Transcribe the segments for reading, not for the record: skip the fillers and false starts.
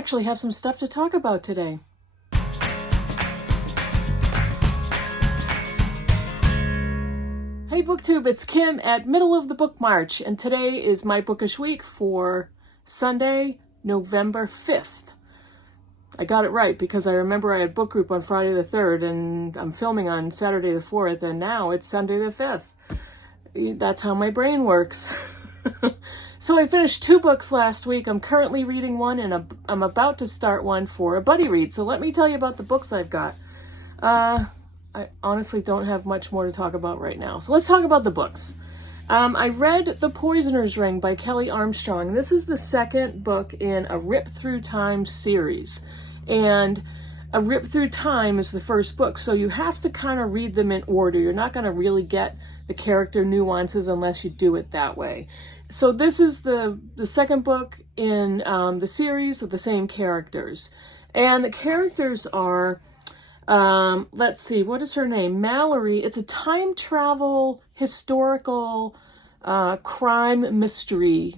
actually have some stuff to talk about today. Hey BookTube, it's Kim at Middle of the Bookmarch, and today is my bookish week for Sunday, November 5th. I got it right because I remember I had book group on Friday the 3rd, and I'm filming on Saturday the 4th, and now it's Sunday the 5th. That's how my brain works. So I finished 2 books last week. I'm currently reading one, and I'm about to start one for a buddy read. So let me tell you about the books I've got. I honestly don't have much more to talk about right now. So let's talk about the books. I read The Poisoner's Ring by Kelly Armstrong. This is the second book in a Rip Through Time series. And a Rip Through Time is the first book, so you have to kind of read them in order. You're not going to really get the character nuances unless you do it that way. So this is the second book in the series of the same characters. And the characters are, let's see, what is her name? Mallory. It's a time travel historical crime mystery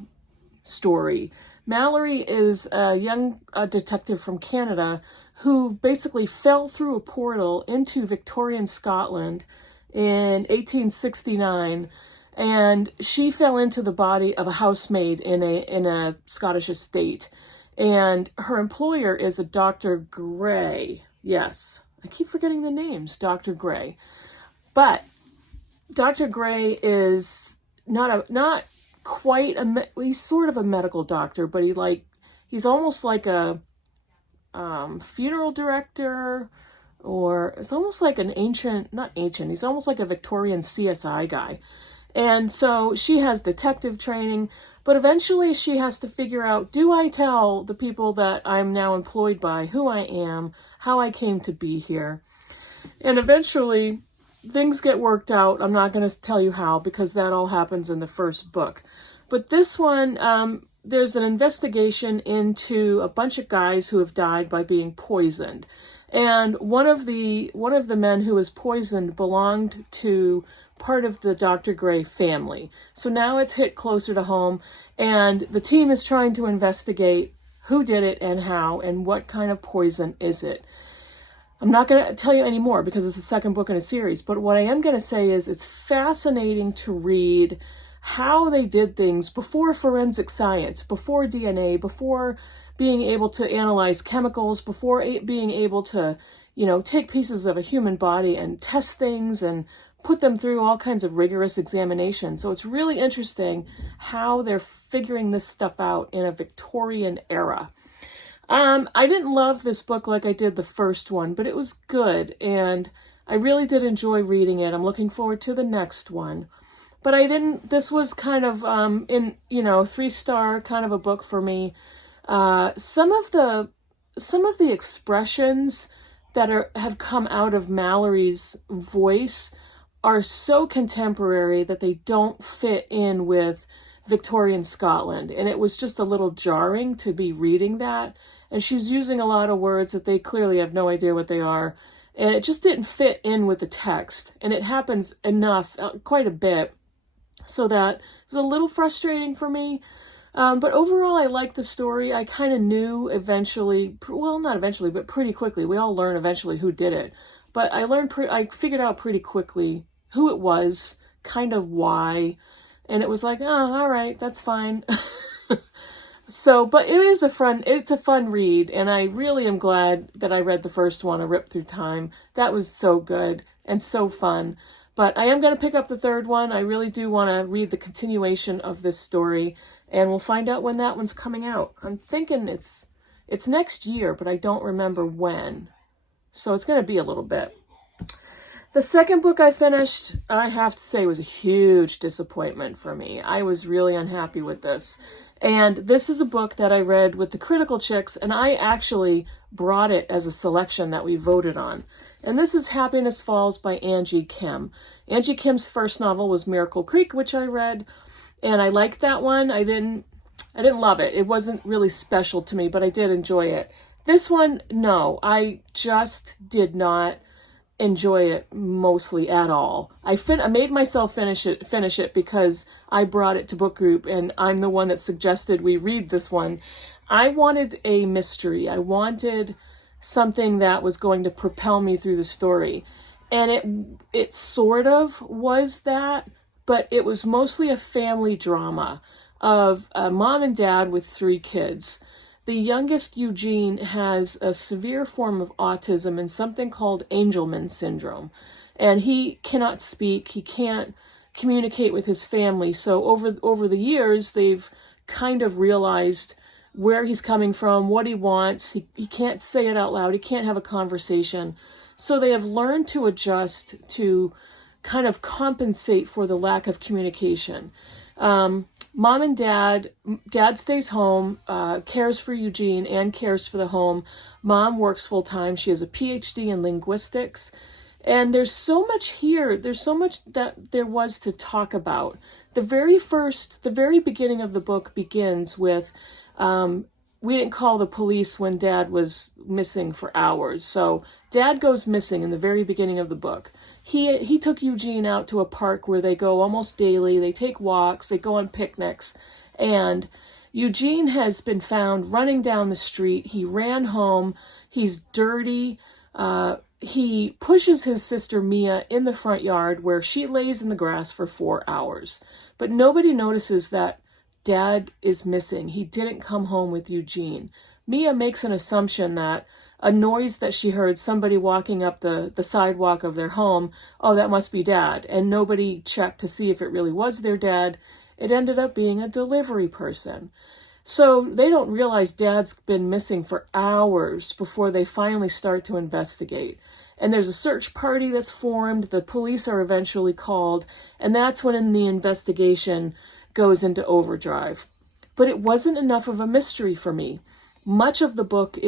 story. Mallory is a young detective from Canada who basically fell through a portal into Victorian Scotland in 1869, and she fell into the body of a housemaid in a Scottish estate. And her employer is a Dr. Gray. Yes, I keep forgetting the names, Dr. Gray. But Dr. Gray is not quite he's sort of a medical doctor, but he's almost like a funeral director, or it's almost like he's almost like a Victorian CSI guy. And so she has detective training, but eventually she has to figure out, do I tell the people that I'm now employed by who I am, how I came to be here? And eventually things get worked out. I'm not going to tell you how, because that all happens in the first book. But this one, there's an investigation into a bunch of guys who have died by being poisoned. And one of the men who was poisoned belonged to part of the Dr. Gray family. So now it's hit closer to home, and the team is trying to investigate who did it and how, and what kind of poison is it. I'm not going to tell you any more because it's the second book in a series, but what I am going to say is it's fascinating to read how they did things before forensic science, before DNA, before being able to analyze chemicals, before being able to, take pieces of a human body and test things and put them through all kinds of rigorous examinations. So it's really interesting how they're figuring this stuff out in a Victorian era. I didn't love this book like I did the first one, but it was good, and I really did enjoy reading it. I'm looking forward to the next one. But this was kind of, 3-star kind of a book for me. Some of the expressions that have come out of Mallory's voice are so contemporary that they don't fit in with Victorian Scotland. And it was just a little jarring to be reading that. And she's using a lot of words that they clearly have no idea what they are. And it just didn't fit in with the text. And it happens enough, quite a bit, so that it was a little frustrating for me. But overall, I liked the story. I kind of knew eventually, well, not eventually, but pretty quickly. We all learn eventually who did it. But I figured out pretty quickly who it was, kind of why. And it was like, oh, all right, that's fine. So, but it's a fun read. And I really am glad that I read the first one, A Rip Through Time. That was so good and so fun. But I am going to pick up the third one. I really do want to read the continuation of this story, and we'll find out when that one's coming out. I'm thinking it's next year, but I don't remember when. So it's going to be a little bit. The second book I finished, I have to say, was a huge disappointment for me. I was really unhappy with this. And this is a book that I read with the Critical Chicks, and I actually brought it as a selection that we voted on. And this is Happiness Falls by Angie Kim. Angie Kim's first novel was Miracle Creek, which I read, and I liked that one. I didn't love it. It wasn't really special to me, but I did enjoy it. This one, no, I just did not enjoy it mostly at all. I made myself finish it because I brought it to book group, and I'm the one that suggested we read this one. I wanted a mystery. I wanted something that was going to propel me through the story. And it sort of was that, but it was mostly a family drama of a mom and dad with 3 kids. The youngest, Eugene, has a severe form of autism and something called Angelman syndrome. And he cannot speak, he can't communicate with his family. So over the years, they've kind of realized where he's coming from, what he wants. He can't say it out loud, he can't have a conversation. So they have learned to adjust to kind of compensate for the lack of communication. Mom and dad stays home, cares for Eugene and cares for the home. Mom works full time. She has a PhD in linguistics. And there's so much here. There's so much that there was to talk about. The very beginning of the book begins with, we didn't call the police when Dad was missing for hours. So Dad goes missing in the very beginning of the book. He took Eugene out to a park where they go almost daily. They take walks, they go on picnics, and Eugene has been found running down the street. He ran home. He's dirty. He pushes his sister Mia in the front yard where she lays in the grass for 4 hours. But nobody notices that Dad is missing. He didn't come home with Eugene. Mia makes an assumption that a noise that she heard, somebody walking up the sidewalk of their home, oh, that must be Dad. And nobody checked to see if it really was their dad. It ended up being a delivery person. So they don't realize Dad's been missing for hours before they finally start to investigate. And there's a search party that's formed. The police are eventually called. And that's when the investigation goes into overdrive. But it wasn't enough of a mystery for me. Much of the book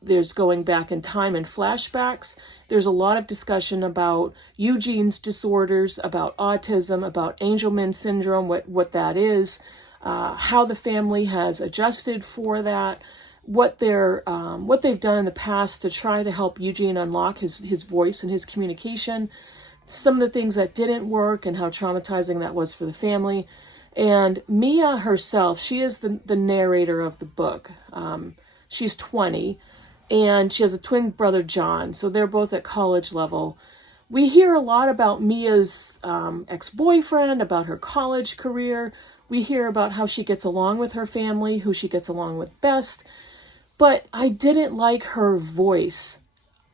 there's going back in time and flashbacks. There's a lot of discussion about Eugene's disorders, about autism, about Angelman syndrome, what that is, how the family has adjusted for that, what they've done in the past to try to help Eugene unlock his voice and his communication, some of the things that didn't work and how traumatizing that was for the family. And Mia herself, she is the narrator of the book. She's 20, and she has a twin brother, John, so they're both at college level. We hear a lot about Mia's ex-boyfriend, about her college career. We hear about how she gets along with her family, who she gets along with best. But I didn't like her voice.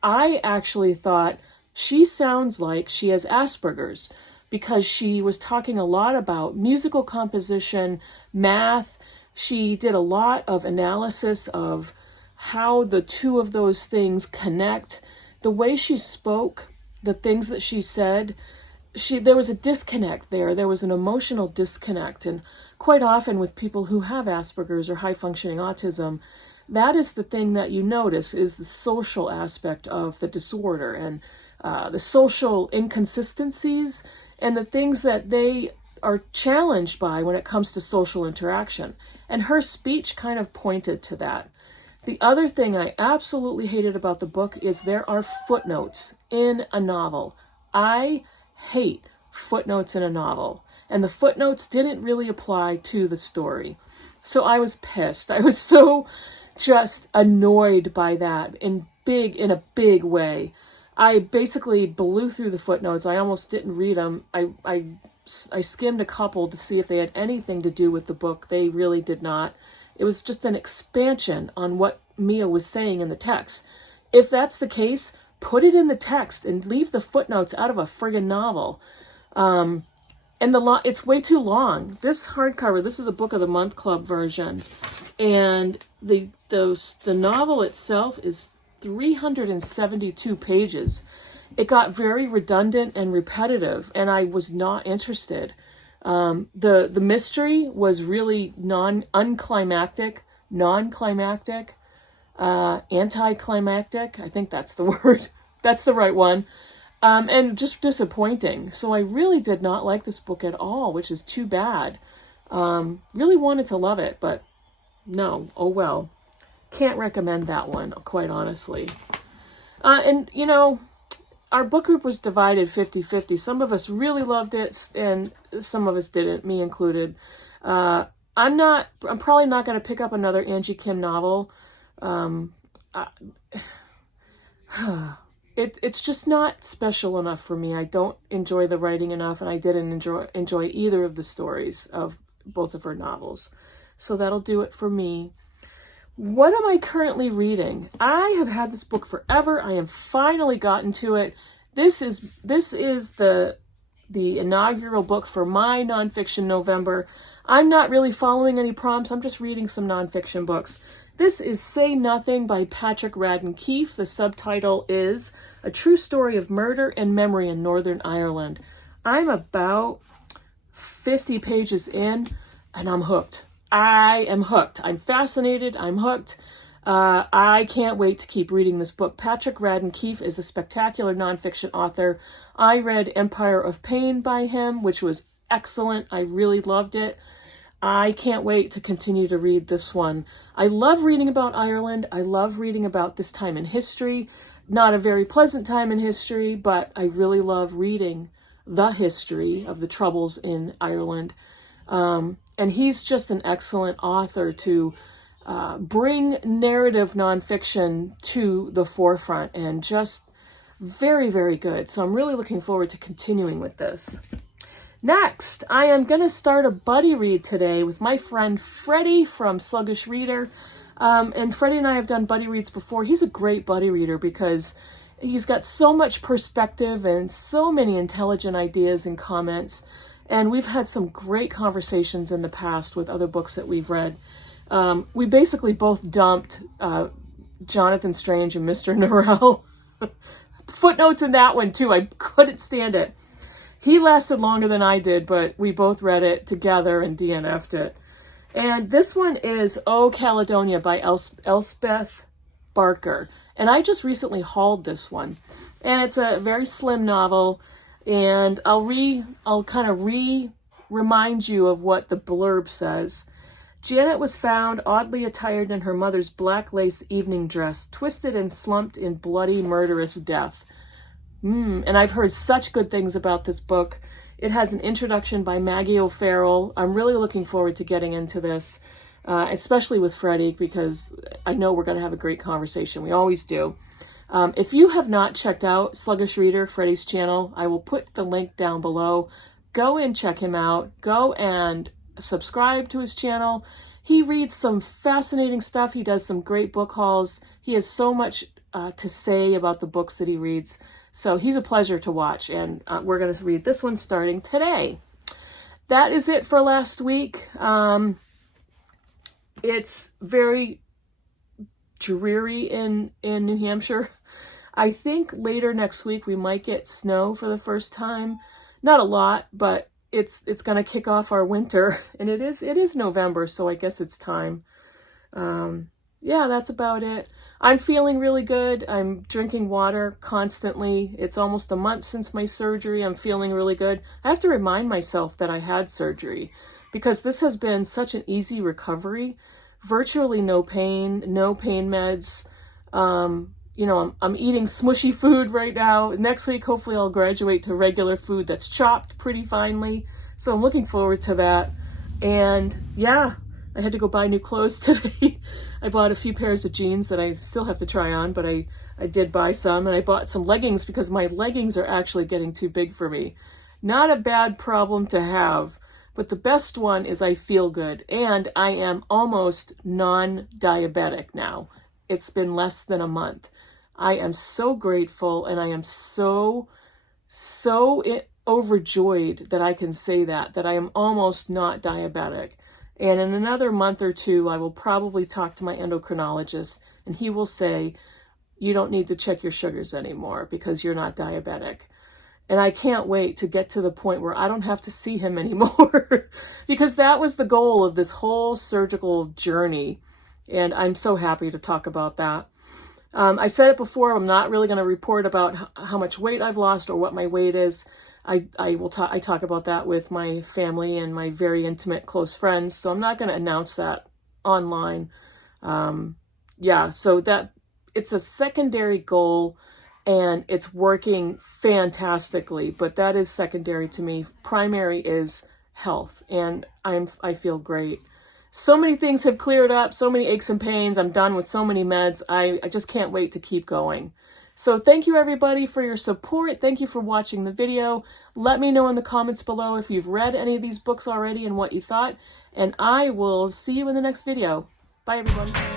I actually thought she sounds like she has Asperger's, because she was talking a lot about musical composition, math. She did a lot of analysis of how the two of those things connect. The way she spoke, the things that she said, there was a disconnect there. There was an emotional disconnect. And quite often with people who have Asperger's or high-functioning autism, that is the thing that you notice is the social aspect of the disorder and the social inconsistencies and the things that they are challenged by when it comes to social interaction. And her speech kind of pointed to that. The other thing I absolutely hated about the book is there are footnotes in a novel. I hate footnotes in a novel. And the footnotes didn't really apply to the story. So I was pissed. I was so just annoyed by that in a big way. I basically blew through the footnotes. I almost didn't read them. I skimmed a couple to see if they had anything to do with the book. They really did not. It was just an expansion on what Mia was saying in the text. If that's the case, put it in the text and leave the footnotes out of a friggin' novel. And it's way too long. This hardcover, this is a Book of the Month Club version. And the novel itself is 372 pages. It got very redundant and repetitive, and I was not interested. The mystery was really anticlimactic, anticlimactic. I think that's the word. That's the right one. And just disappointing. So I really did not like this book at all, which is too bad. Really wanted to love it, but no. Oh well. Can't recommend that one, quite honestly. And, you know, our book group was divided 50-50. Some of us really loved it, and some of us didn't, me included. I'm probably not going to pick up another Angie Kim novel. I, it's just not special enough for me. I don't enjoy the writing enough, and I didn't enjoy either of the stories of both of her novels. So that'll do it for me. What am I currently reading? I have had this book forever. I have finally gotten to it. This is the inaugural book for my nonfiction November. I'm not really following any prompts. I'm just reading some nonfiction books. This is Say Nothing by Patrick Radden Keefe. The subtitle is A True Story of Murder and Memory in Northern Ireland. I'm about 50 pages in, and I'm hooked. I am hooked. I'm fascinated. I'm hooked. I can't wait to keep reading this book. Patrick Radden Keefe is a spectacular nonfiction author. I read Empire of Pain by him, which was excellent. I really loved it. I can't wait to continue to read this one. I love reading about Ireland. I love reading about this time in history. Not a very pleasant time in history, but I really love reading the history of the Troubles in Ireland. And he's just an excellent author to bring narrative nonfiction to the forefront, and just very, very good. So I'm really looking forward to continuing with this. Next, I am going to start a buddy read today with my friend Freddie from Sluggish Reader. And Freddie and I have done buddy reads before. He's a great buddy reader because he's got so much perspective and so many intelligent ideas and comments. And we've had some great conversations in the past with other books that we've read. We basically both dumped Jonathan Strange and Mr. Norrell. Footnotes in that one too. I couldn't stand it. He lasted longer than I did, but we both read it together and DNF'd it. And this one is Oh Caledonia by Elspeth Barker. And I just recently hauled this one. And it's a very slim novel. And I'll kind of remind you of what the blurb says. Janet was found oddly attired in her mother's black lace evening dress, twisted and slumped in bloody, murderous death. And I've heard such good things about this book. It has an introduction by Maggie O'Farrell. I'm really looking forward to getting into this, especially with Freddie, because I know we're going to have a great conversation. We always do. If you have not checked out Sluggish Reader, Freddie's channel, I will put the link down below. Go and check him out. Go and subscribe to his channel. He reads some fascinating stuff. He does some great book hauls. He has so much to say about the books that he reads. So he's a pleasure to watch, and we're going to read this one starting today. That is it for last week. It's very dreary in New Hampshire. I think later next week we might get snow for the first time. Not a lot, but it's going to kick off our winter, and it is November, so I guess it's time. Yeah, that's about it. I'm feeling really good. I'm drinking water constantly. It's almost a month since my surgery. I'm feeling really good. I have to remind myself that I had surgery because this has been such an easy recovery. Virtually no pain meds. I'm eating smushy food right now. Next week, hopefully I'll graduate to regular food that's chopped pretty finely. So I'm looking forward to that. And yeah, I had to go buy new clothes today. I bought a few pairs of jeans that I still have to try on, but I did buy some, and I bought some leggings because my leggings are actually getting too big for me. Not a bad problem to have, but the best one is I feel good, and I am almost non-diabetic now. It's been less than a month. I am so grateful, and I am so overjoyed that I can say that I am almost not diabetic. And in another month or two, I will probably talk to my endocrinologist, and he will say, you don't need to check your sugars anymore because you're not diabetic. And I can't wait to get to the point where I don't have to see him anymore because that was the goal of this whole surgical journey. And I'm so happy to talk about that. I said it before, I'm not really going to report about how much weight I've lost or what my weight is. I talk about that with my family and my very intimate close friends, so I'm not going to announce that online. So that it's a secondary goal and it's working fantastically, but that is secondary to me. Primary is health, and I feel great. so many things have cleared up, so many aches and pains. I'm done with so many meds. I just can't wait to keep going. So thank you everybody for your support. Thank you for watching the video. Let me know in the comments below if you've read any of these books already and what you thought. And I will see you in the next video. Bye everyone.